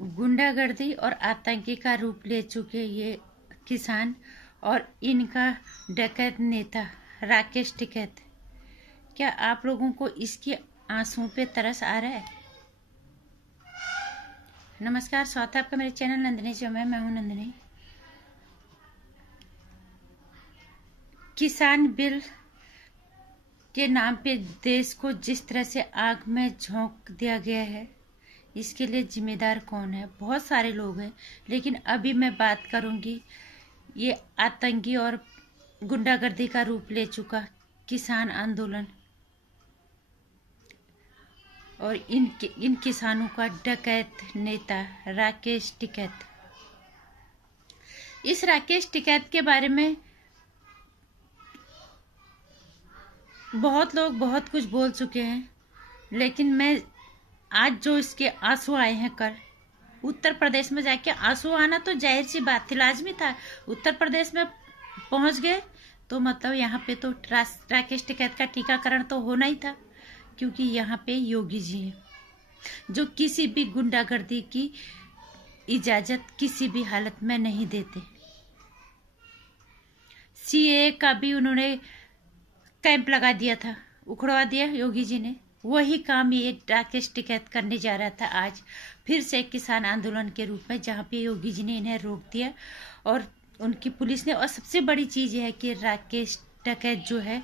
गुंडागर्दी और आतंकी का रूप ले चुके ये किसान और इनका डकैत नेता राकेश टिकैत, क्या आप लोगों को इसके आंसुओं पे तरस आ रहा है? नमस्कार, स्वागत है आपका मेरे चैनल नंदिनी जो मैं हूं नंदिनी। किसान बिल के नाम पे देश को जिस तरह से आग में झोंक दिया गया है, इसके लिए जिम्मेदार कौन है? बहुत सारे लोग हैं, लेकिन अभी मैं बात करूंगी ये आतंकी और गुंडागर्दी का रूप ले चुका किसान आंदोलन और इन किसानों का डकैत नेता राकेश टिकैत। इस राकेश टिकैत के बारे में बहुत लोग बहुत कुछ बोल चुके हैं, लेकिन मैं आज जो इसके आंसू आए हैं, कल उत्तर प्रदेश में जाके आंसू आना तो जाहिर सी बात थी, लाजमी था। उत्तर प्रदेश में पहुंच गए तो मतलब यहाँ पे तो राकेश टिकैत का टीकाकरण तो होना ही था, क्योंकि यहाँ पे योगी जी हैं जो किसी भी गुंडागर्दी की इजाजत किसी भी हालत में नहीं देते। सीएए का भी उन्होंने कैंप लगा दिया था, उखड़वा दिया योगी जी ने। वही काम ये राकेश टिकैत करने जा रहा था आज फिर से किसान आंदोलन के रूप में, जहाँ पे योगी जी ने इन्हें रोक दिया और उनकी पुलिस ने। और सबसे बड़ी चीज ये है कि राकेश टिकैत जो है,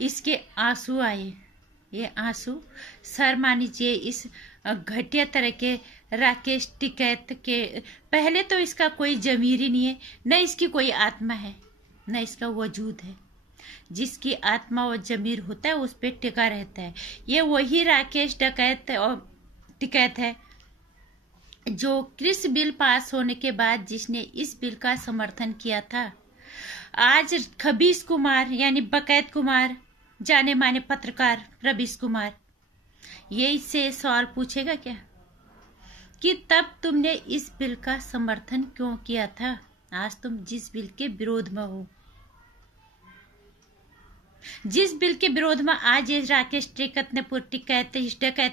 इसके आंसू आए। ये आंसू सर मानीजिए इस घटिया तरह के राकेश टिकैत के। पहले तो इसका कोई जमीर ही नहीं है, न इसकी कोई आत्मा है, न इसका वजूद है। जिसकी आत्मा और जमीर होता है उस पे टिका रहता है। ये वही राकेश टिकैत है जो कृषि बिल पास होने के बाद जिसने इस बिल का समर्थन किया था। आज खबीस कुमार यानी बकैत कुमार, जाने माने पत्रकार रवीश कुमार, ये इससे सवाल पूछेगा क्या कि तब तुमने इस बिल का समर्थन क्यों किया था? आज तुम जिस बिल के विरोध में हो, जिस बिल के विरोध में आज ये राकेश टिकैत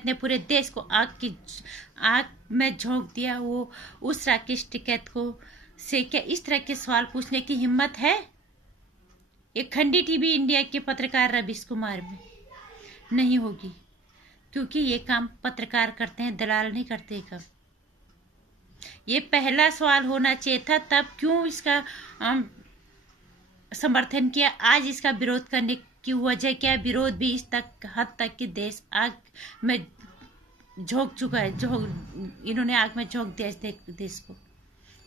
ने पूरे देश को आग में झोंक दिया, वो उस राकेश टिकैत को से क्या इस तरह के सवाल पूछने की हिम्मत है? एक खंडी टीवी इंडिया के पत्रकार रवीश कुमार में नहीं होगी, क्योंकि ये काम पत्रकार करते हैं, दलाल नहीं करते काम। ये पहला सवाल होना चाहिए था, तब क्यों इसका समर्थन किया? आज इसका विरोध करने की वजह क्या है? विरोध भी इस हद तक कि देश आग में झोंक चुका है, इन्होंने आग में झोंक दिया इस देश को।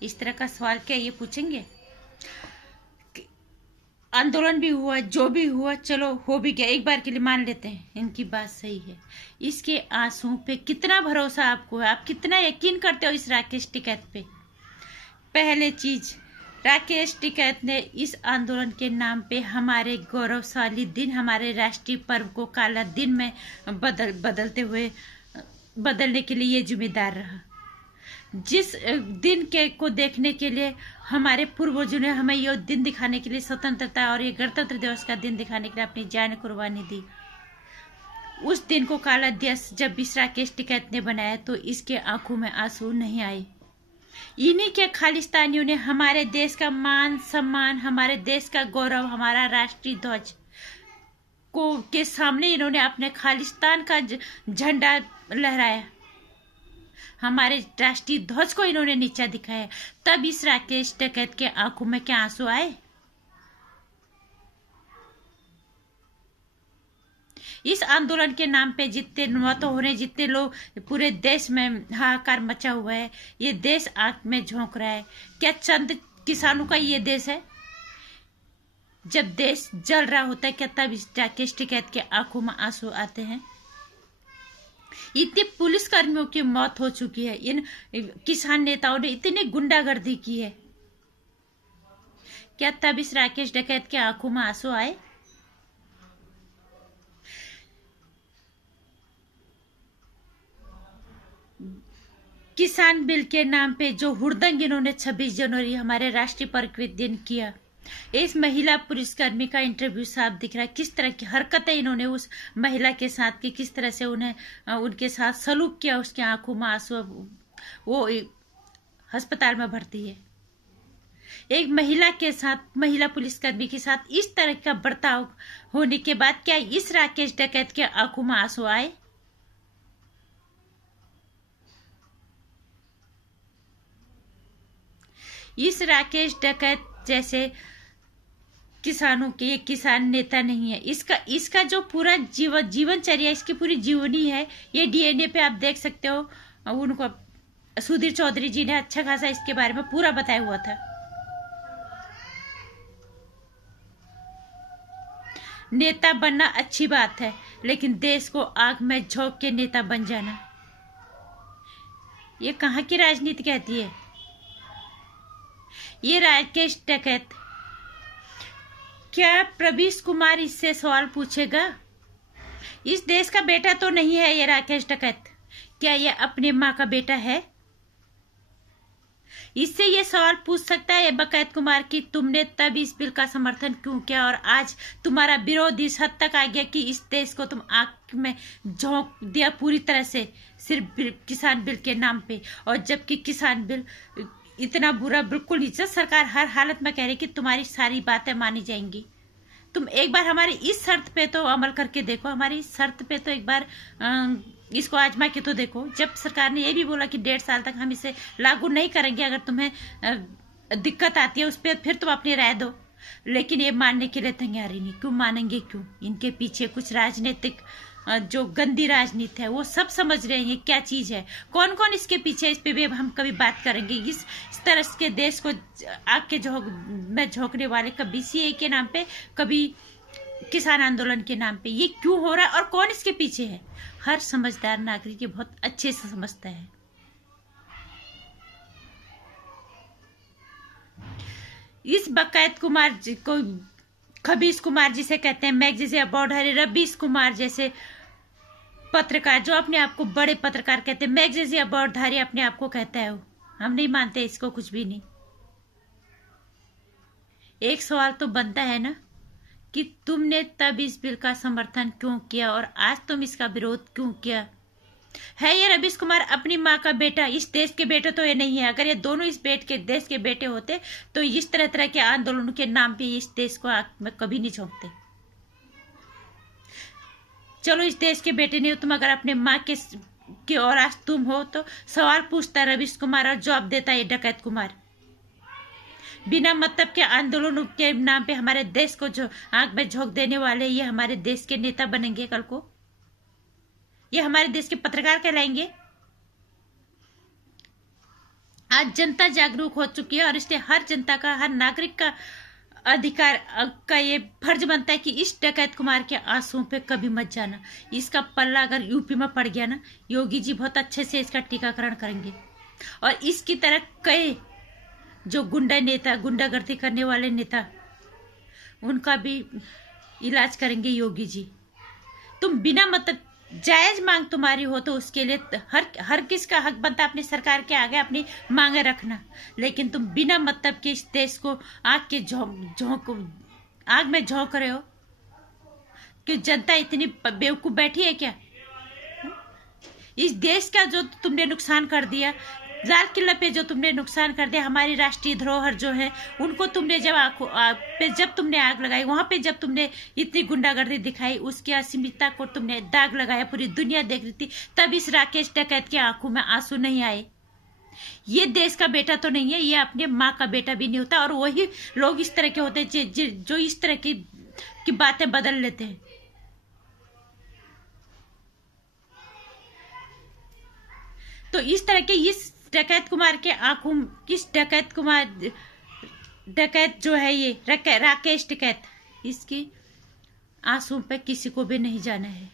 इस तरह का सवाल क्या ये पूछेंगे? आंदोलन भी हुआ, जो भी हुआ, चलो हो भी गया, एक बार के लिए मान लेते हैं इनकी बात सही है। इसके आंसू पे कितना भरोसा आपको है? आप कितना यकीन करते हो इस राकेश टिकैत पे? पहले चीज, राकेश टिकैत ने इस आंदोलन के नाम पे हमारे गौरवशाली दिन, हमारे राष्ट्रीय पर्व को काला दिन में बदलने के लिए ये जिम्मेदार रहा। जिस दिन को देखने के लिए हमारे पूर्वजों ने हमें ये दिन दिखाने के लिए, स्वतंत्रता और ये गणतंत्र दिवस का दिन दिखाने के लिए अपनी जान कुर्बानी दी, उस दिन को काला दिवस जब इस राकेश टिकैत ने बनाया तो इसके आंखों में आंसू नहीं आए। इन्हीं के खालिस्तानियों ने हमारे देश का मान सम्मान, हमारे देश का गौरव, हमारा राष्ट्रीय ध्वज को के सामने इन्होंने अपने खालिस्तान का झंडा लहराया, हमारे राष्ट्रीय ध्वज को इन्होंने नीचा दिखाया। तब इस राकेश टिकैत के आंखों में क्या आंसू आए? इस आंदोलन के नाम पे जितने मौत हो रहे, जितने लोग, पूरे देश में हाहाकार मचा हुआ है, ये देश आग में झोंक रहा है। क्या चंद किसानों का ये देश है? जब देश जल रहा होता है, क्या तब इस राकेश टिकैत के आंखों में आंसू आते हैं? इतने पुलिस कर्मियों की मौत हो चुकी है, इन किसान नेताओं ने इतनी गुंडागर्दी की है, क्या तब इस राकेश टिकैत के आंखों में आंसू आए? किसान बिल के नाम पे जो हुड़दंग इन्होंने 26 जनवरी हमारे राष्ट्रीय पर्व के दिन किया, इस महिला पुलिसकर्मी का इंटरव्यू साफ दिख रहा है, किस तरह की हरकतें इन्होंने उस महिला के साथ की, किस तरह से उन्हें उनके साथ सलूक किया, उसके आंखों में आंसू वो अस्पताल में भर्ती है। एक महिला के साथ, महिला पुलिसकर्मी के साथ इस तरह का बर्ताव होने के बाद क्या इस राकेश डकैत के आंखों में आंसू आए? इस राकेश डकैत जैसे किसानों के, ये किसान नेता नहीं है। इसका जो पूरा जीवनचर्या, इसकी पूरी जीवनी है, ये डीएनए पे आप देख सकते हो। उनको सुधीर चौधरी जी ने अच्छा खासा इसके बारे में पूरा बताया हुआ था। नेता बनना अच्छी बात है, लेकिन देश को आग में झोंक के नेता बन जाना, ये कहाँ की राजनीति कहती है? ये राकेश डकैत, क्या प्रवीष कुमार इससे सवाल पूछेगा? इस देश का बेटा तो नहीं है ये राकेश डकैत, क्या ये अपने माँ का बेटा है? इससे ये सवाल पूछ सकता है बकैत कुमार कि तुमने तब इस बिल का समर्थन क्यों किया और आज तुम्हारा विरोध इस हद तक आ गया कि इस देश को तुम आंख में झोंक दिया पूरी तरह से, सिर्फ किसान बिल के नाम पे। और जबकि किसान बिल इतना बुरा, बिल्कुल नीचे, सरकार हर हालत में कह रही कि तुम्हारी सारी बातें मानी जाएंगी। तुम एक बार हमारी इस शर्त पे तो अमल करके देखो, हमारी इस शर्त पे तो एक बार इसको आजमा के तो देखो। जब सरकार ने ये भी बोला कि 1.5 साल तक हम इसे लागू नहीं करेंगे, अगर तुम्हें दिक्कत आती है उस पर फिर तुम अपनी राय दो, लेकिन ये मानने के लिए तैयार ही नहीं। क्यों मानेंगे? क्यों? इनके पीछे कुछ राजनीतिक जो गंदी राजनीति है वो सब समझ रहे हैं क्या चीज है, कौन कौन इसके पीछे। इस पे भी हम कभी बात करेंगे। इस तरह के देश को आग के में झोंकने वाले, कभी सीए के नाम पे, कभी किसान आंदोलन के नाम पे, ये क्यों हो रहा है और कौन इसके पीछे है? हर समझदार नागरिक ये बहुत अच्छे से समझता है। इस बकैत कुमार जी को, खबीस कुमार जिसे कहते हैं, मैगजीज अबॉर्डहरी, रबीश कुमार जैसे पत्रकार जो अपने आप को बड़े पत्रकार कहते हैं, मैगजीज अबॉर्डहरी अपने आप को कहता है, हम नहीं मानते इसको कुछ भी नहीं। एक सवाल तो बनता है ना कि तुमने तब इस बिल का समर्थन क्यों किया और आज तुम इसका विरोध क्यों किया? है ये रबीश कुमार अपनी माँ का बेटा? इस देश के बेटे तो ये नहीं है। अगर ये दोनों इस देश के बेटे होते तो इस तरह के आंदोलनों के नाम पे इस देश को आग में कभी नहीं झोंकते। चलो इस देश के बेटे नहीं हो तुम, अगर अपने माँ के और आज तुम हो तो सवाल पूछता रबीश कुमार और जवाब देता ये डकैत कुमार। बिना मतलब के आंदोलनों के नाम पे हमारे देश को जो आग में झोंक देने वाले, ये हमारे देश के नेता बनेंगे कल को? ये हमारे देश के पत्रकार कहलाएंगे? आज जनता जागरूक हो चुकी है और इसलिए हर जनता का, हर नागरिक का अधिकार का ये फर्ज बनता है कि इस डकैत कुमार के आंसुओं पे कभी मत जाना। इसका पल्ला अगर यूपी में पड़ गया ना, योगी जी बहुत अच्छे से इसका टीकाकरण करेंगे और इसकी तरह कई जो गुंडा नेता, गुंडागर्दी करने वाले नेता, उनका भी इलाज करेंगे योगी जी। तुम बिना मतलब जायज मांग तुम्हारी हो तो उसके लिए हर किसका हक बनता अपनी सरकार के आगे अपनी मांगे रखना, लेकिन तुम बिना मतलब के इस देश को आग में झोंक रहे हो। क्यों जनता इतनी बेवकूफ बैठी है क्या? इस देश का जो तुमने नुकसान कर दिया, लाल किला पे जो तुमने नुकसान कर दिया, हमारी राष्ट्रीय धरोहर जो है उनको तुमने जब तुमने आग लगाई, वहां पे जब तुमने इतनी गुंडागर्दी दिखाई, उसकी असीमितता को तुमने दाग लगाया, पूरी दुनिया देख रही थी, तब इस राकेश डकैत की आंखों में आंसू नहीं आए। ये देश का बेटा तो नहीं है, ये अपने माँ का बेटा भी नहीं होता। और वही लोग इस तरह के होते हैं जो इस तरह की बातें बदल लेते हैं। तो इस तरह के इस डकैत कुमार के आंखों, किस डकैत जो है ये राकेश डकैत, इसकी आंसू पे किसी को भी नहीं जाना है।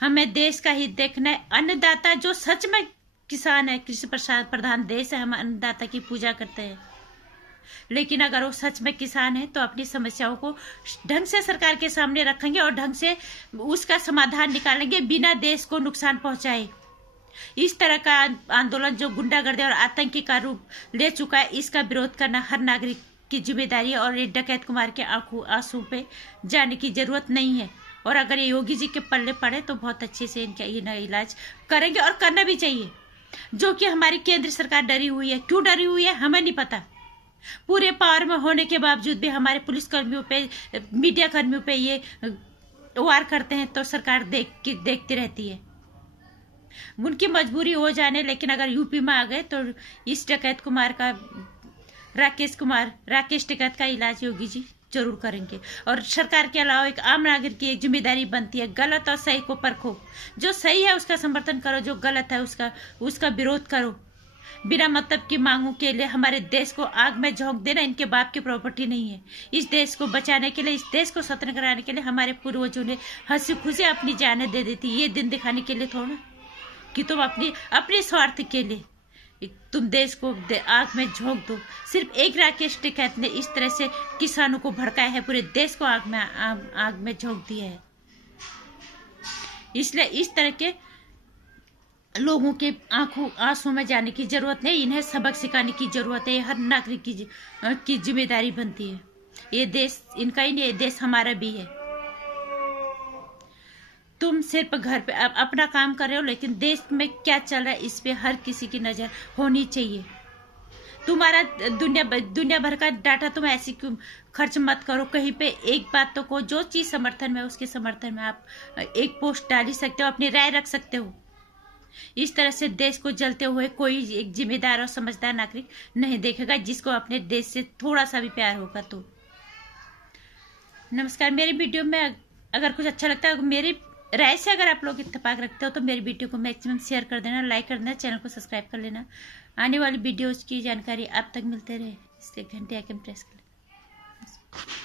हमें देश का हित देखना है। अन्नदाता जो सच में किसान है, कृषि प्रधान देश है, हम अन्नदाता की पूजा करते हैं, लेकिन अगर वो सच में किसान है तो अपनी समस्याओं को ढंग से सरकार के सामने रखेंगे और ढंग से उसका समाधान निकालेंगे बिना देश को नुकसान पहुंचाए। इस तरह का आंदोलन जो गुंडागर्दी और आतंकी का रूप ले चुका है, इसका विरोध करना हर नागरिक की जिम्मेदारी है और ये डकैत कुमार के आंसू पे जाने की जरूरत नहीं है। और अगर ये योगी जी के पल्ले पड़े तो बहुत अच्छे से इनका इलाज करेंगे और करना भी चाहिए। जो कि हमारी केंद्र सरकार डरी हुई है। क्यों डरी हुई है हमें नहीं पता। पूरे पावर में होने के बावजूद भी हमारे पुलिस कर्मियों पे, मीडिया कर्मियों पे ये वार करते हैं, तो सरकार देखती रहती है। उनकी मजबूरी हो जाने, लेकिन अगर यूपी में आ गए तो इस राकेश टिकैत का इलाज योगी जी जरूर करेंगे। और सरकार के अलावा एक आम नागरिक की एक जिम्मेदारी बनती है, गलत और सही को परखो। जो सही है उसका समर्थन करो, जो गलत है उसका विरोध करो। बिना मतलब की मांगों के लिए हमारे देश को आग में झोंक देना इनके बाप की प्रॉपर्टी नहीं है। इस देश को बचाने के लिए, इस देश को स्वतंत्र कराने के लिए हमारे पूर्वजों ने हंसी खुशी अपनी जानें दे दी थी। ये दिन दिखाने के लिए थोड़ा कि तुम अपने स्वार्थ के लिए तुम देश को आग में झोंक दो। सिर्फ एक राकेश टिकैत ने इस तरह से किसानों को भड़काया है, पूरे देश को आग में झोंक दिया है। इसलिए इस तरह के लोगों के आंसू में जाने की जरूरत नहीं, इन्हें सबक सिखाने की जरूरत है। हर नागरिक की जिम्मेदारी बनती है। ये देश इनका ही नहीं, ये देश हमारा भी है। तुम सिर्फ घर पे अपना काम कर रहे हो, लेकिन देश में क्या चल रहा है इस पे हर किसी की नजर होनी चाहिए। तुम्हारा दुनिया भर का डाटा तुम ऐसे क्यों खर्च मत करो। कहीं पे एक बात तो को, जो चीज समर्थन में है उसके समर्थन में आप एक पोस्ट डाल ही सकते हो, अपनी राय रख सकते हो। इस तरह से देश को जलते हुए कोई एक जिम्मेदार और समझदार नागरिक नहीं देखेगा, जिसको अपने देश से थोड़ा सा भी प्यार होगा। तो नमस्कार। मेरी वीडियो में अगर कुछ अच्छा लगता है, मेरी राय से अगर आप लोग इत्तेफाक रखते हो तो मेरी वीडियो को मैक्सिमम शेयर कर देना, लाइक कर देना, चैनल को सब्सक्राइब कर लेना। आने वाली वीडियोस की जानकारी आप तक मिलते रहे, इसलिए घंटे आइकन प्रेस कर लेना।